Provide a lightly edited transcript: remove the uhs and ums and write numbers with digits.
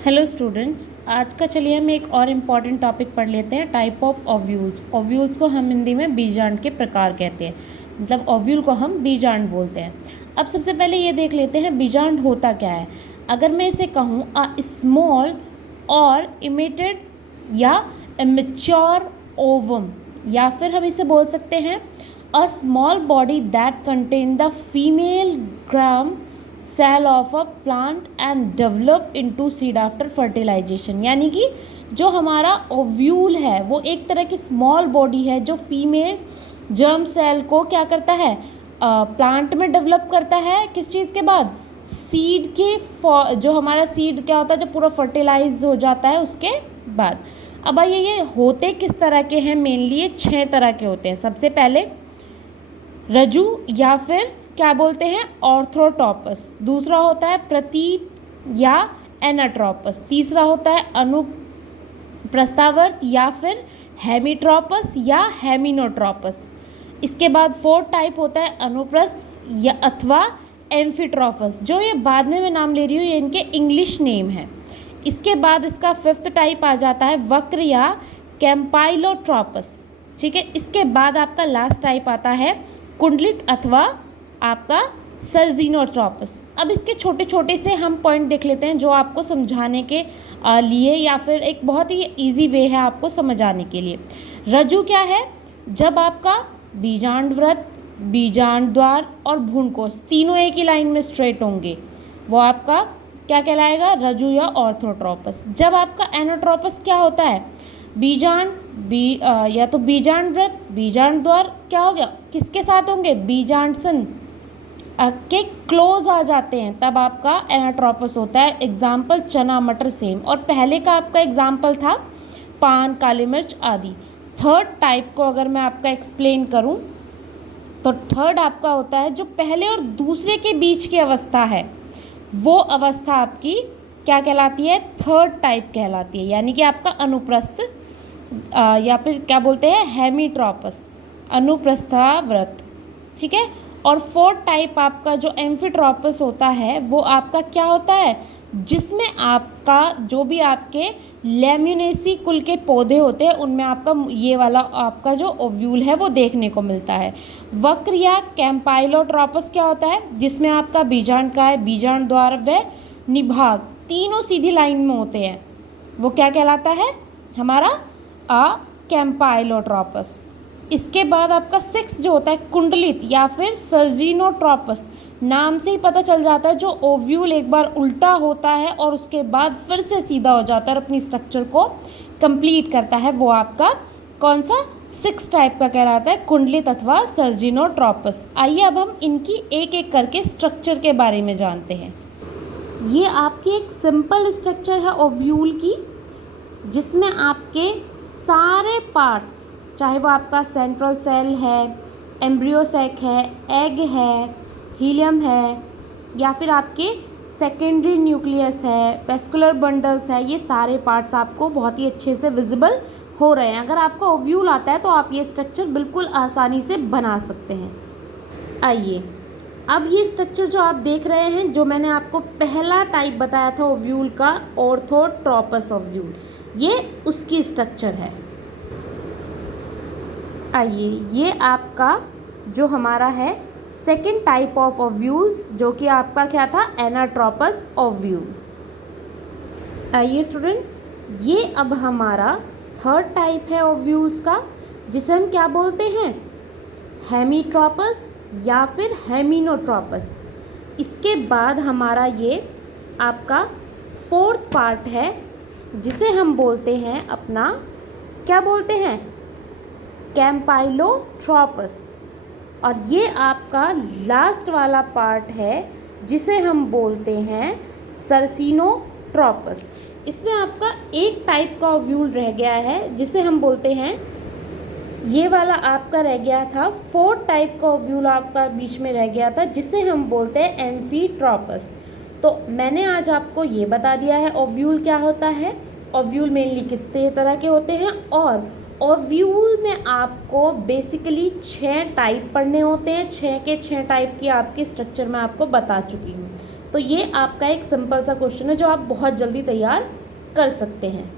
Hello students, आज का चलिए हम एक और इम्पॉर्टेंट टॉपिक पढ़ लेते हैं, टाइप ऑफ ओव्यूल्स। ओव्यूल्स को हम हिंदी में बीजांड के प्रकार कहते हैं, मतलब ओव्यूल को हम बीजांड बोलते हैं। अब सबसे पहले ये देख लेते हैं बीजांड होता क्या है। अगर मैं इसे कहूँ अ स्मॉल और इमिटेड या इमेच्योर ओवम, या फिर हम इसे बोल सकते हैं a small body that contain the female germ cell of a plant and develop into seed after fertilisation. यानी कि जो हमारा ओव्यूल है वो एक तरह की स्मॉल बॉडी है जो फीमेल जर्म सेल को क्या करता है, प्लांट में डेवलप करता है। किस चीज़ के बाद? सीड के जो हमारा सीड क्या होता है, जब पूरा फर्टिलाइज हो जाता है उसके बाद। अब आइए, ये होते किस तरह के हैं? मेनली ये 6 तरह के होते हैं। सबसे पहले रज्जु या फिर क्या बोलते हैं, ऑर्थोट्रोपस। दूसरा होता है प्रतीत या एनाट्रोपस। तीसरा होता है अनुप्रस्तावर्त या फिर हेमीट्रोपस या हेमिनोट्रोपस। इसके बाद 4th टाइप होता है अनुप्रस्थ या अथवा एम्फिट्रोपस। जो ये बाद में मैं नाम ले रही हूँ ये इनके इंग्लिश नेम है। इसके बाद इसका 5th टाइप आ जाता है वक्र या कैम्पाइलोट्रोपस। ठीक है, इसके बाद आपका लास्ट टाइप आता है कुंडलित अथवा आपका सर्जिनोट्रोपस। अब इसके छोटे छोटे से हम पॉइंट देख लेते हैं जो आपको समझाने के लिए, या फिर एक बहुत ही इजी वे है आपको समझाने के लिए। रज्जु क्या है? जब आपका बीजांड वृत्त, बीजांड द्वार और भ्रूणकोश तीनों एक ही लाइन में स्ट्रेट होंगे, वो आपका क्या कहलाएगा? रज्जु या ऑर्थोट्रोपस। जब आपका एनोट्रोपस क्या होता है? या तो बीजांड वृत्त, बीजांड द्वार क्या हो गया, किसके साथ होंगे? बीजांडसन के क्लोज आ जाते हैं, तब आपका एनाट्रोपस होता है। एग्जाम्पल चना मटर सेम। और पहले का आपका एग्जाम्पल था पान, काली मिर्च आदि। 3rd टाइप को अगर मैं आपका एक्सप्लेन करूं तो 3rd आपका होता है जो पहले और दूसरे के बीच की अवस्था है, वो अवस्था आपकी क्या कहलाती है? 3rd टाइप कहलाती है। यानी कि आपका अनुप्रस्थ या फिर क्या बोलते हैं, हेमीट्रोपस, अनुप्रस्थाव्रत। ठीक है। और 4th टाइप आपका जो एम्फिट्रोपस होता है वो आपका क्या होता है, जिसमें आपका जो भी आपके लेम्यूनेसी कुल के पौधे होते हैं उनमें आपका ये वाला आपका जो ओव्यूल है वो देखने को मिलता है। वक्र या कैम्पाइलोट्रोपस क्या होता है, जिसमें आपका बीजांड का है, बीजांड द्वार व निभाग तीनों सीधी लाइन में होते हैं, वो क्या कहलाता है? हमारा कैम्पाइलोट्रोपस। इसके बाद आपका 6th जो होता है कुंडलित या फिर सर्जिनोट्रोपस। नाम से ही पता चल जाता है जो ओव्यूल एक बार उल्टा होता है और उसके बाद फिर से सीधा हो जाता है और अपनी स्ट्रक्चर को कंप्लीट करता है, वो आपका कौन सा 6th टाइप का कहलाता है, कुंडलित अथवा सर्जिनोट्रोपस। आइए अब हम इनकी एक एक करके स्ट्रक्चर के बारे में जानते हैं। ये आपकी एक सिंपल स्ट्रक्चर है ओव्यूल की, जिसमें आपके सारे पार्ट्स, चाहे वो आपका सेंट्रल सेल है, एम्ब्रियोसैक है, एग है, हीलियम है, या फिर आपके सेकेंडरी न्यूक्लियस है, वेस्कुलर बंडल्स है, ये सारे पार्ट्स आपको बहुत ही अच्छे से विजिबल हो रहे हैं। अगर आपका ओव्यूल आता है तो आप ये स्ट्रक्चर बिल्कुल आसानी से बना सकते हैं। आइए अब ये स्ट्रक्चर जो आप देख रहे हैं, जो मैंने आपको पहला टाइप बताया था ओव्यूल का, ऑर्थोट्रोपस ओव्यूल, ये उसकी स्ट्रक्चर है। आइए ये आपका जो हमारा है 2nd टाइप ऑफ ओव्यूल्स, जो कि आपका क्या था, एनाट्रोपस ओव्यूल। आइए स्टूडेंट, ये अब हमारा 3rd टाइप है ओव्यूल्स का, जिसे हम क्या बोलते हैं, हेमीट्रोपस या फिर हेमिनोट्रोपस। इसके बाद हमारा ये आपका 4th पार्ट है, जिसे हम बोलते हैं अपना क्या बोलते हैं, कैम्पाइलोट्रोपस। और ये आपका लास्ट वाला पार्ट है जिसे हम बोलते हैं सर्जिनोट्रोपस। इसमें आपका एक टाइप का ओव्यूल रह गया है जिसे हम बोलते हैं, ये वाला आपका रह गया था 4th टाइप का ओव्यूल आपका बीच में रह गया था, जिसे हम बोलते हैं एम्फिट्रोपस। तो मैंने आज आपको ये बता दिया है ओव्यूल क्या होता है, ओव्यूल मेनली किस तरह के होते हैं, और ओव्यूल में आपको बेसिकली 6 टाइप पढ़ने होते हैं। 6 के 6 टाइप की आपकी स्ट्रक्चर मैं आपको बता चुकी हूँ। तो ये आपका एक सिंपल सा क्वेश्चन है जो आप बहुत जल्दी तैयार कर सकते हैं।